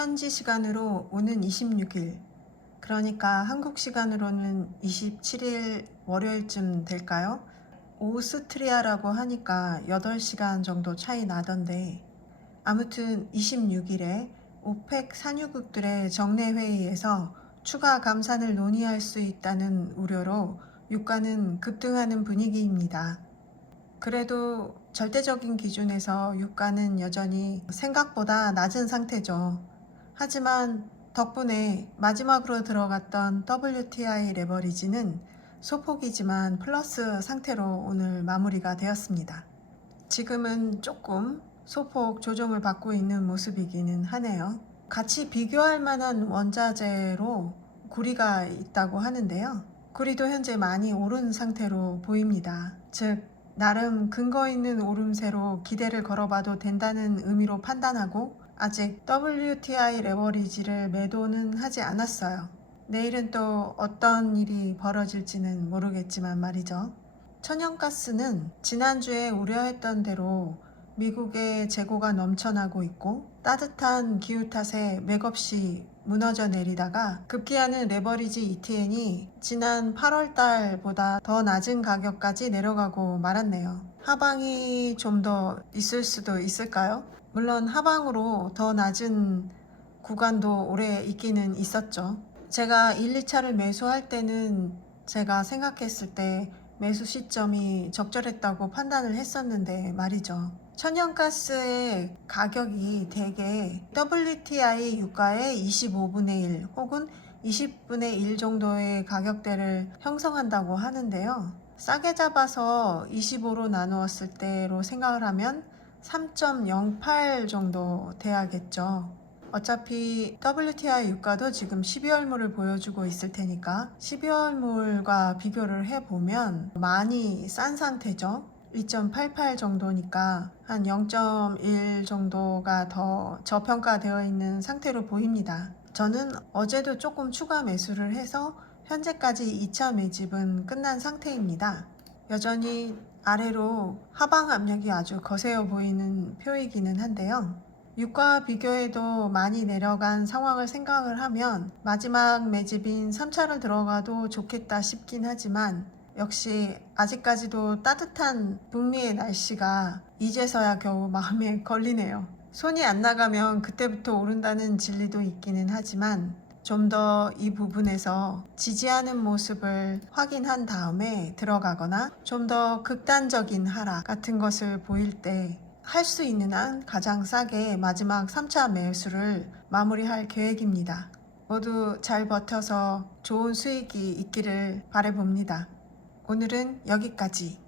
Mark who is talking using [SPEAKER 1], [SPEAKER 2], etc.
[SPEAKER 1] 현지 시간으로 오는 26일, 그러니까 한국 시간으로는 27일 월요일쯤 될까요? 오스트리아라고 하니까 8시간 정도 차이 나던데, 아무튼 26일에 오펙 산유국들의 정례 회의에서 추가 감산을 논의할 수 있다는 우려로 유가는 급등하는 분위기입니다. 그래도 절대적인 기준에서 유가는 여전히 생각보다 낮은 상태죠. 하지만 덕분에 마지막으로 들어갔던 WTI 레버리지는 소폭이지만 플러스 상태로 오늘 마무리가 되었습니다. 지금은 조금 소폭 조정을 받고 있는 모습이기는 하네요. 같이 비교할 만한 원자재로 구리가 있다고 하는데요. 구리도 현재 많이 오른 상태로 보입니다. 즉, 나름 근거 있는 오름세로 기대를 걸어봐도 된다는 의미로 판단하고 아직 WTI 레버리지를 매도는 하지 않았어요. 내일은 또 어떤 일이 벌어질지는 모르겠지만 말이죠. 천연가스는 지난주에 우려했던 대로 미국의 재고가 넘쳐나고 있고 따뜻한 기후 탓에 맥없이 무너져 내리다가 급기야는 레버리지 ETN이 지난 8월 달보다 더 낮은 가격까지 내려가고 말았네요. 하방이 좀 더 있을 수도 있을까요? 물론 하방으로 더 낮은 구간도 오래 있기는 있었죠. 제가 1, 2차를 매수할 때는 제가 생각했을 때 매수 시점이 적절했다고 판단을 했었는데 말이죠. 천연가스의 가격이 대개 WTI 유가의 25분의 1 혹은 20분의 1 정도의 가격대를 형성한다고 하는데요. 싸게 잡아서 25로 나누었을 때로 생각을 하면 3.08 정도 돼야겠죠. 어차피 WTI 유가도 지금 12월물을 보여주고 있을 테니까 12월물과 비교를 해보면 많이 싼 상태죠. 2.88 정도니까 한 0.1 정도가 더 저평가되어 있는 상태로 보입니다. 저는 어제도 조금 추가 매수를 해서 현재까지 2차 매집은 끝난 상태입니다. 여전히 아래로 하방 압력이 아주 거세어 보이는 표이기는 한데요. 유가 비교에도 많이 내려간 상황을 생각을 하면 마지막 매집인 3차를 들어가도 좋겠다 싶긴 하지만 역시 아직까지도 따뜻한 북미의 날씨가 이제서야 겨우 마음에 걸리네요. 손이 안 나가면 그때부터 오른다는 진리도 있기는 하지만 좀 더 이 부분에서 지지하는 모습을 확인한 다음에 들어가거나 좀 더 극단적인 하락 같은 것을 보일 때 할 수 있는 한 가장 싸게 마지막 3차 매수를 마무리할 계획입니다. 모두 잘 버텨서 좋은 수익이 있기를 바래봅니다. 오늘은 여기까지.